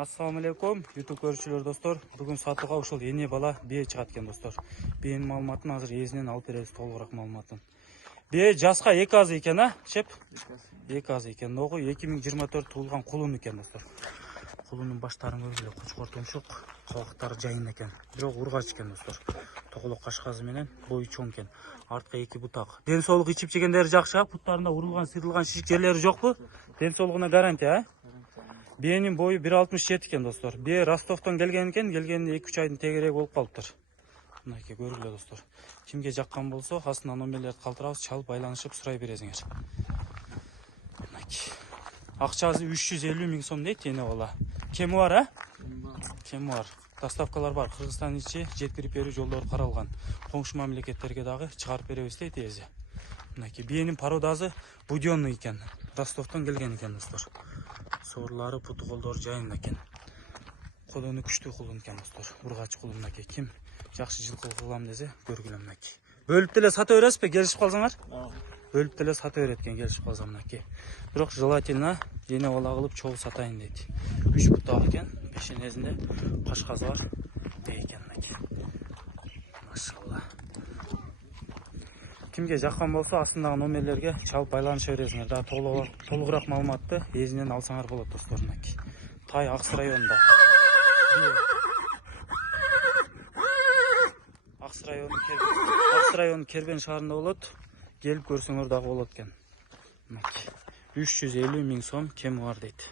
Assalamu алейкум, YouTube көрүүчүлөр достор. Бүгүн сатууга ушул эне бала бие чыгат экен достор. Биенин маалыматын азыр ээсинен алып беребиз, толугураак маалыматын. Бие жаска 2 азы экен, а? Шеп? 2 азы экен. Ногу 2024 туулган кулун экен достор. Кулунун баштарын көргүлө, кучкор тумшук, кабактары жайын экен. Бирок ургач экен достор. Тоголок кашказы менен бою чоң экен. Арткы 2 бутак. Ден соолук ичип жегендери жакшы, буттарында урулган, сырылган шишик жерлери жокпу? Ден соолугуна гарантия, а? Биенин бою 1.67 экен достор. Бие Ростовдон келген экен, келгенине 2-3 айдын тегерек болуп калыптыр. Мынакей көргүлө достор. Кимге жаккан болсо, астына номерлерди калтырабыз, чалып байланышып сурай бересиңер. Мынакей. Акчасы 350 миң сом дейт эне бала. Кеми бар, а? Кеми бар. Доставкалар бар. Кыргызстан ичи жеткирип берүү жолдору каралган. Коңшу мамлекеттерге дагы чыгарып беребиз дейт эзи. Мынакей биенин породасы будённый экен. Ростовдон келген экен достор. Соорлары, путу колдору жайын экен. Колону күчтүү кулун экен достор. Ургач кулун мынакей. Ким жакшы жылкы кылам десе, көргүлө мынакей. Бөлүп деле сата бересизби, келишип калсаңар? Бөлүп деле сата берет экен, келишип калса мынакей. Бирок желательно эне бала кылып чогуу сатайын дейт. 3 бутак экен, пешенесинде кашказы бар. Экен мынакей. Машалла. Кимге жаккан болсо, астындагы номерлерге чалып байланыша бересиңер. Да толугураак маалыматты эзинен алсаңар болот достор мынакей. Тай Аксы районунда. Аксы районунун Кербен шаарында болот. Келип көрсөңөр дагы болот экен. 350 миң сом кеми бар дейт.